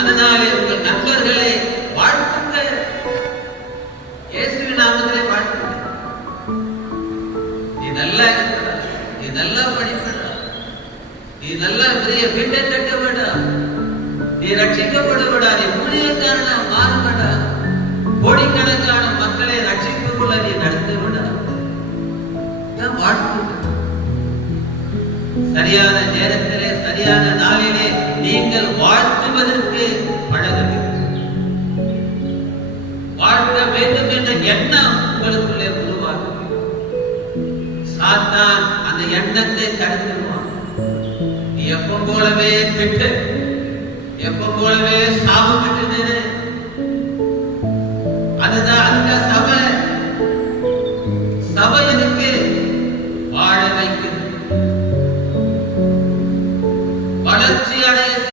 அதனாலே உங்கள் நண்பர்களை வாழ்த்துங்க, இயேசுவின் நாமத்திலே வாழ்த்துங்க. நீ நல்லா இருக்கிறா, நீ நல்லா படிக்கிறா, நீ நல்லா பெரிய வீட்டை கட்ட வேடா, நீ ரட்சிக்கப்படுவடா, நீ ஊழியக்காரனா மாறுபடா, கோடிக்கணக்கான மக்களை ரட்சிப்புக்குள்ள நீ நடத்த விடா. வாழ்த்துங்க. சரியான நேரத்திலே சரியான நாளிலே நீங்கள் வாழ்த்துவதற்கு பழக வேண்டும். வாழ்த்த வேண்டும் என்ற எண்ணம் உங்களுக்குள்ளே உருவாகும். சாத்தான் அந்த எண்ணத்தை தடுத்துருவான். நீ எப்ப போலவே திட்டு, எப்ப போலவே சாபப்பட்டு, அதுதான் அந்த சபை எனக்கு வாழ வைக்கிறது, வளர்ச்சி அடைய